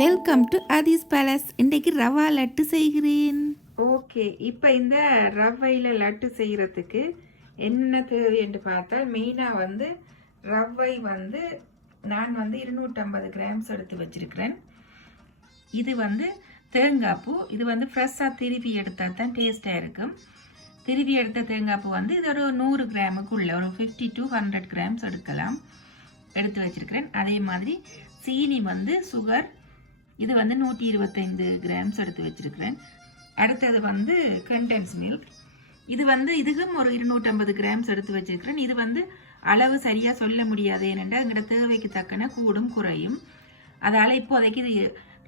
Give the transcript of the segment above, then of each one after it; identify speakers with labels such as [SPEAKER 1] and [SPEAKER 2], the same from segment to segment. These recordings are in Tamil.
[SPEAKER 1] வெல்கம் டு அதிஸ் பேலஸ் இன்றைக்கு ரவா லட்டு செய்கிறேன்.
[SPEAKER 2] ஓகே இப்போ இந்த ரவையில் லட்டு செய்கிறதுக்கு என்ன தேவையென்று பார்த்தால் மெயினாக வந்து ரவை வந்து நான் வந்து இருநூற்றம்பது கிராம்ஸ் எடுத்து வச்சிருக்கிறேன். இது வந்து தேங்காய் பூ. இது வந்து ஃப்ரெஷ்ஷாக திருவி எடுத்தால் தான் டேஸ்ட்டாக இருக்கும். திருவி எடுத்த தேங்காய் பூ வந்து இது ஒரு நூறு கிராமுக்குள்ள ஒரு ஃபிஃப்டி டு ஹண்ட்ரட் கிராம்ஸ் எடுக்கலாம். எடுத்து வச்சிருக்கிறேன். அதே மாதிரி சீனி வந்து சுகர் இது வந்து நூற்றி இருபத்தைந்து கிராம்ஸ் எடுத்து வச்சிருக்கிறேன். அடுத்தது வந்து கண்டென்ஸ் மில்க் இது வந்து இதுக்கும் ஒரு இருநூற்றம்பது கிராம்ஸ் எடுத்து வச்சிருக்கிறேன். இது வந்து அளவு சரியாக சொல்ல முடியாது. ஏனென்றால் எங்களோட தேவைக்கு தக்கன கூடும் குறையும். அதால் இப்போதைக்கு இது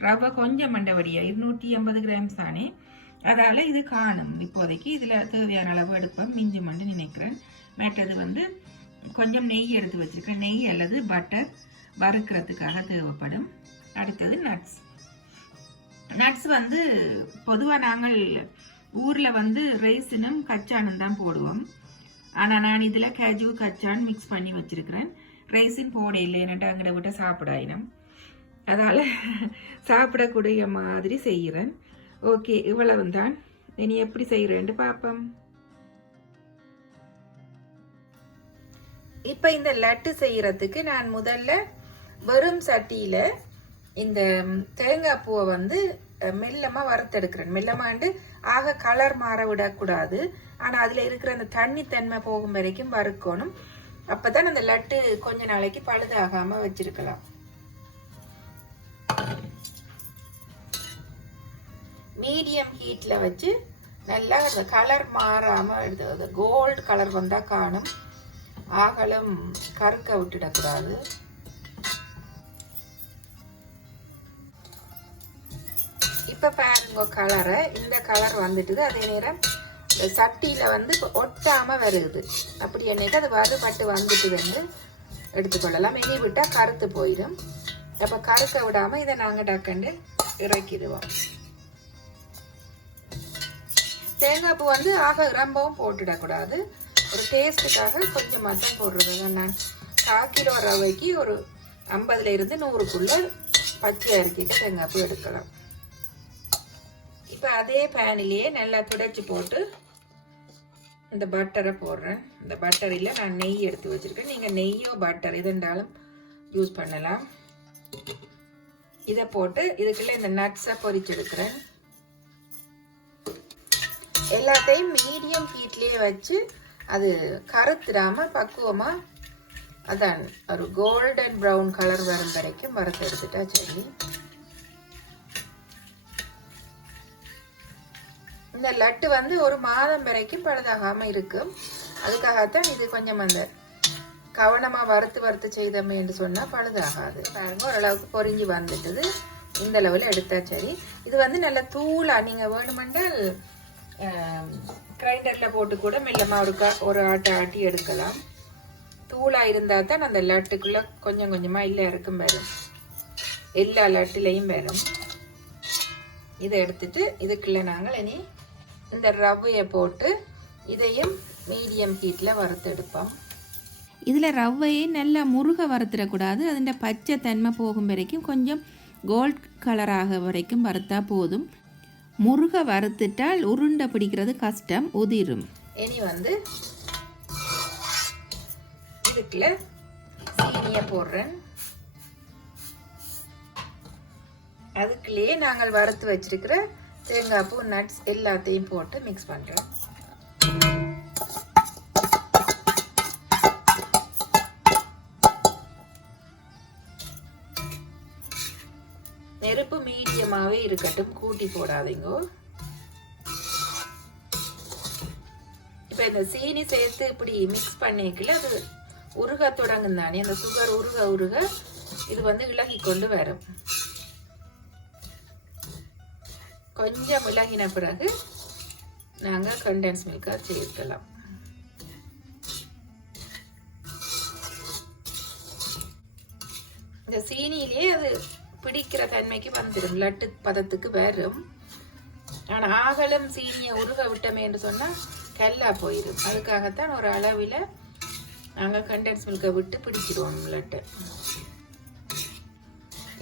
[SPEAKER 2] ரவை கொஞ்சம் மண்டபடியாக இருநூற்றி ஐம்பது கிராம்ஸ் தானே. அதால் இது காணும். இப்போதைக்கு இதில் தேவையான அளவு எடுப்பேன் மிஞ்சி மண்டு நினைக்கிறேன். மற்றது வந்து கொஞ்சம் நெய் எடுத்து வச்சுருக்கேன் நெய் அல்லது பட்டர் வறுக்கிறதுக்காக தேவைப்படும். அடுத்தது நட்ஸ் நட்ஸ் வந்து பொதுவாக நாங்கள் ஊரில் வந்து ரைஸினும் கச்சானும் தான் போடுவோம். ஆனால் நான் இதில் கேஜு கச்சான் மிக்ஸ் பண்ணி வச்சிருக்கிறேன். ரைஸின் போட இல்லை என்னட்டு அங்கிட்ட விட்ட சாப்பிடாயினம். அதால் சாப்பிடக்கூடிய மாதிரி செய்கிறேன். ஓகே இவ்வளவு தான் இனி எப்படி செய்கிறேன்ட்டு பார்ப்போம் இப்போ இந்த லட்டு செய்கிறதுக்கு நான் முதல்ல வெறும் சட்டியில் இந்த தேங்காய் பூவை வந்து மெல்லமாக வறுத்தெடுக்கிறேன். மெல்லமாண்டு ஆக கலர் மாற விடக்கூடாது. ஆனால் அதில் இருக்கிற அந்த தண்ணி தன்மை போகும் வரைக்கும் வறுக்கணும். அப்பதான் அந்த லட்டு கொஞ்ச நாளைக்கு பழுதாகாமல் வச்சிருக்கலாம். மீடியம் ஹீட்டில் வச்சு நல்லா அந்த கலர் மாறாமல் எடுத்து கோல்டு கலர் வந்தால் காணும். ஆகலும் கருக்க விட்டுடக்கூடாது. இப்போ பாருங்க கலரை இந்த கலர் வந்துட்டுது. அதே நேரம் சட்டியில் வந்து ஒட்டாமல் வருகுது அப்படி என்னைக்கு அது வறுபட்டு வந்துட்டு வந்து எடுத்துக்கொள்ளலாம். இனி விட்டால் கருத்து போயிடும். அப்போ கருக்க விடாமல் இதை நாங்கள் டக்கண்டு இறக்கிடுவோம். தேங்காய் பூ வந்து ஆக ரொம்பவும் போட்டுடக்கூடாது. ஒரு டேஸ்ட்டுக்காக கொஞ்சம் மட்டும் போடுறது நான் கால் கிலோ ரவைக்கு ஒரு ஐம்பதுல இருந்து நூறுக்குள்ள பச்சை அரிக்கிட்டு தேங்காய் பூ எடுக்கலாம். இப்போ அதே பேனிலேயே நல்லா துடைச்சி போட்டு இந்த பட்டரை போடுறேன். இந்த பட்டரில் நான் நெய் எடுத்து வச்சுருக்கேன். நீங்கள் நெய்யோ பட்டர் எதுண்டாலும் யூஸ் பண்ணலாம். இதை போட்டு இதுக்குள்ள இந்த நட்ஸை பொரிச்செடுக்கிறேன் எல்லாத்தையும் மீடியம் ஹீட்லேயே வச்சு அது கருத்துடாமல் பக்குவமாக அதான் ஒரு கோல்டன் ப்ரௌன் கலர் வரும் வரைக்கும் வறுத்து எடுத்துட்டா சரி. இந்த லட்டு வந்து ஒரு மாதம் வரைக்கும் பழுதாகாமல் இருக்கும் அதுக்காகத்தான் இது கொஞ்சம் அந்த கவனமாக வறுத்து வறுத்து செய்தோமே என்று சொன்னால் பழுதாகாது. பாருங்க ஓரளவுக்கு பொறிஞ்சி வந்துட்டுது. இந்த லெவலில் எடுத்தா சரி. இது வந்து நல்ல தூளாக நீங்கள் வேணுமென்றால் கிரைண்டரில் போட்டு கூட மெல்லமாக ஒரு கா ஒரு ஆட்டை ஆட்டி எடுக்கலாம். தூளாக இருந்தால் தான் அந்த லட்டுக்குள்ளே கொஞ்சம் கொஞ்சமாக இல்லை இறக்கும் வரும். எல்லா லட்டுலையும் வரும். இதை எடுத்துட்டு இதுக்குள்ள நாங்கள் இனி இந்த ரவையை போட்டு இதையும் மீடியம் ஹீட்டில் வறுத்தெடுப்போம்.
[SPEAKER 1] இதில் ரவையை நல்லா முருக வறுத்துடக்கூடாது. அதிൻ്റെ பச்சை தன்மை போகும் வரைக்கும் கொஞ்சம் கோல்ட் கலராக வரைக்கும் வறுத்தா போதும். முருக வறுத்துட்டால் உருண்டை பிடிக்கிறது கஷ்டம் உதிரும்.
[SPEAKER 2] இனி வந்து இதுக்குள்ள சீனியை போடுறேன். அதுக்குள்ளேயே நாங்கள் வறுத்து வச்சிருக்கிற தேங்காய் பூ நட்ஸ் எல்லாத்தையும் போட்டு மிக்ஸ் பண்ணுறோம் நெருப்பு மீடியமாவே இருக்கட்டும் கூட்டி போடாதீங்கோ. இப்போ இந்த சீனி சேர்த்து இப்படி மிக்ஸ் பண்ணிக்கல அது உருக தொடங்கும் தானே அந்த சுகர் உருக உருக இது வந்து இளகி கொண்டு வரும். கொஞ்சம் இளகின பிறகு நாங்கள் கண்டென்ஸ் மில்காக சேர்க்கலாம். இந்த சீனியிலே அது பிடிக்கிற தன்மைக்கு வந்துடும் லட்டு பதத்துக்கு வரும். ஆனால் ஆகலும் சீனியை உருக விட்டோமே என்று சொன்னால் கல்லா போயிடும் அதுக்காகத்தான் ஒரு அளவில் நாங்கள் கண்டென்ஸ் மில்கை விட்டு பிடிச்சிடுவோம் லட்டை.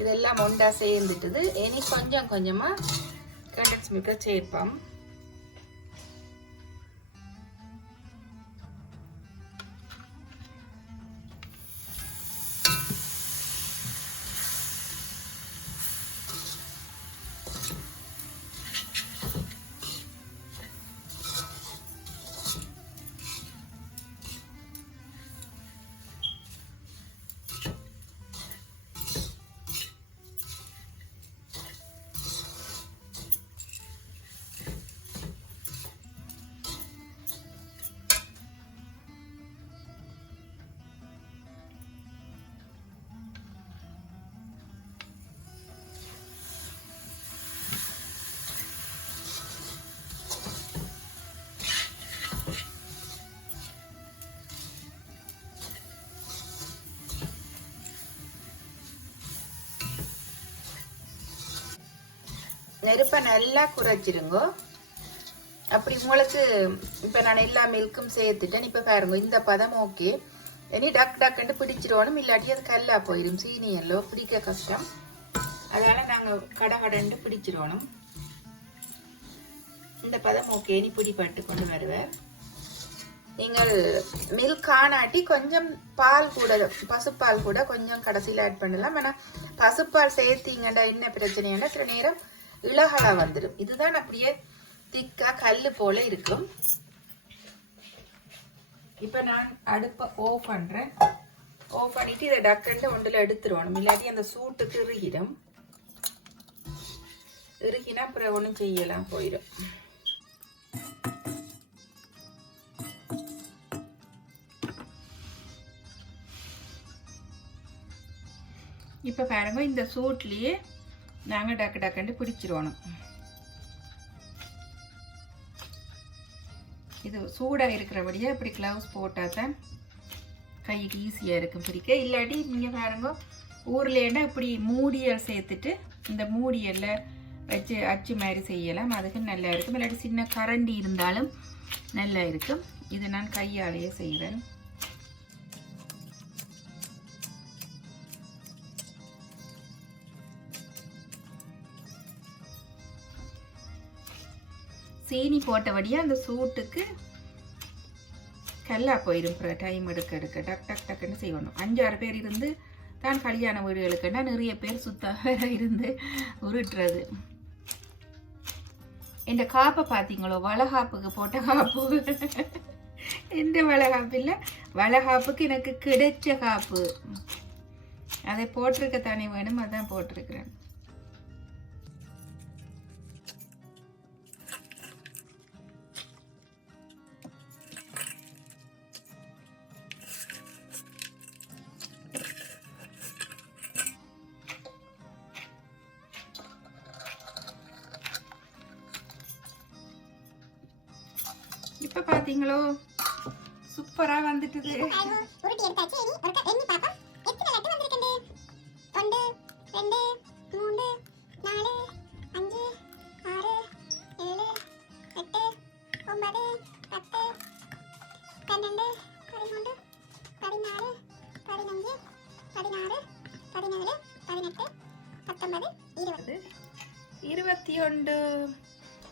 [SPEAKER 2] இதெல்லாம் ஒண்டா சேர்ந்துட்டுது. இனி கொஞ்சம் கொஞ்சமாக கண்டன்ஸ் மில்கை சேர்ப்போம் நெருப்பை நல்லா குறைச்சிருங்கோ. அப்படி உங்களுக்கு இப்போ நான் எல்லா மில்க்கும் சேர்த்துட்டேன். இப்போ பாருங்க இந்த பதம் ஓகே. இனி டக் டக்குன்னு பிடிச்சிருவோணும். இல்லாட்டி அது கல்லா போயிடும் சீனி எல்லோ பிடிக்க கஷ்டம். அதனால நாங்கள் கடை கடன்ட்டு பிடிச்சிருவோம் இந்த பதம் ஓகே. இனி பிடிப்பட்டு கொண்டு வருவேன். நீங்கள் மில்க் காணாட்டி கொஞ்சம் பால் கூட பசுப்பால் கூட கொஞ்சம் கடைசியில் ஆட் பண்ணலாம். ஆனால் பசுப்பால் சேர்த்தீங்கன்னா என்ன பிரச்சனைன்னா சில நேரம் இலகலா வந்துடும் இதுதான் அப்படியே திக்கா கல்லு போல இருக்கும். இப்போ நான் அடுப்பை ஓஃப் பண்றேன். ஓஃப் பண்ணிட்டு இதை டக்குன்ட்டு ஒன்றில் எடுத்துருவோம் இல்லாட்டி அந்த சூட்டுக்கு இறுகிடும் இறுகினா அப்புறம் ஒன்றும் செய்யலாம் போயிடும் இப்போ பாருங்க இந்த சூட்லேயே நாங்கள் டக்கு டக்குண்டு பிடிச்சிருவோணும். இது சூடாக இருக்கிறபடியே இப்படி க்ளவுஸ் போட்டால் தான் கைக்கு ஈஸியாக இருக்கும் பிடிக்க. இல்லாட்டி நீங்கள் பாருங்க ஊர்லேன்னா இப்படி மூடியை சேர்த்துட்டு இந்த மூடியில் வச்சு அச்சு மாதிரி செய்யலாம். அதுக்கு நல்லா இருக்கும். இல்லாட்டி சின்ன கரண்டி இருந்தாலும் நல்லா இருக்கும். இது நான் கையாலேயே செய்கிறேன் சீனி போட்டபடியாக அந்த சூட்டுக்கு கல்லாக போயிடும் அப்புறம் டைம் எடுக்க எடுக்க. டக் டக் டக்குன்னு செய்யணும். அஞ்சாறு பேர் இருந்து தான் கல்யாண வீடுகளுக்குன்னா நிறைய பேர் சுத்தாக இருந்து உருட்டுறது. இந்த காப்பை பார்த்தீங்களோ? வளகாப்புக்கு போட்ட காப்பு. எந்த வளகாப்பு இல்லை? வளகாப்புக்கு எனக்கு கிடைச்ச காப்பு. அதை போட்டிருக்க தானே வேணும்? அதான் போட்டிருக்கிறேன். பாத்தீங்களோ? சூப்பரா வந்துட்டுது.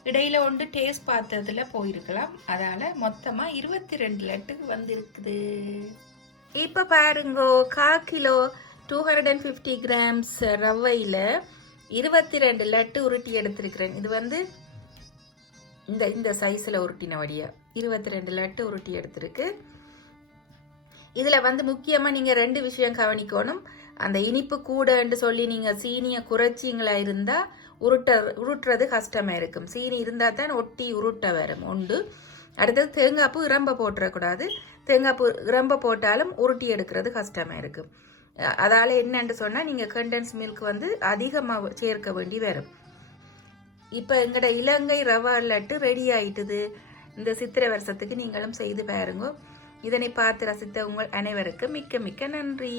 [SPEAKER 2] இடையில ஒன்று டேஸ்ட் பார்த்ததுல போயிருக்கலாம். அதால மொத்தமா இருபத்தி ரெண்டு லட்டுக்கு வந்திருக்குது. இப்போ பாருங்கோ கா kilo two hundred and fifty grams ரவையில் இருபத்தி ரெண்டு லட்டு உருட்டி எடுத்திருக்கிறேன். இது வந்து இந்த இந்த சைஸில் உருட்டின வழியா இருபத்தி ரெண்டு லட்டு உருட்டி எடுத்திருக்கு. இதில் வந்து முக்கியமாக நீங்கள் ரெண்டு விஷயம் கவனிக்கணும். அந்த இனிப்பு கூடன்னு சொல்லி நீங்கள் சீனியை குறைச்சிங்களா இருந்தால் உருட்ட உருட்டுறது கஷ்டமாக இருக்கும். சீனி இருந்தால் தான் ஒட்டி உருட்ட வரும். உண்டு. அடுத்தது தேங்காய் பூ இறம்ப போட்டுறக்கூடாது. தேங்காய் பூ இறம்ப போட்டாலும் உருட்டி எடுக்கிறது கஷ்டமாக இருக்கும். அதால் அதால என்னன்னு சொன்னால் நீங்கள் கண்டன்ஸ் மில்க் வந்து அதிகமாக சேர்க்க வேண்டி வரும். இப்போ எங்கட இலங்கை ரவா லட்டு ரெடி ஆயிட்டுது. இந்த சித்திரை வருஷத்துக்கு நீங்களும் செய்து பாருங்க. இதனை பார்த்து ரசித்த உங்கள் அனைவருக்கும் மிக்க மிக்க நன்றி.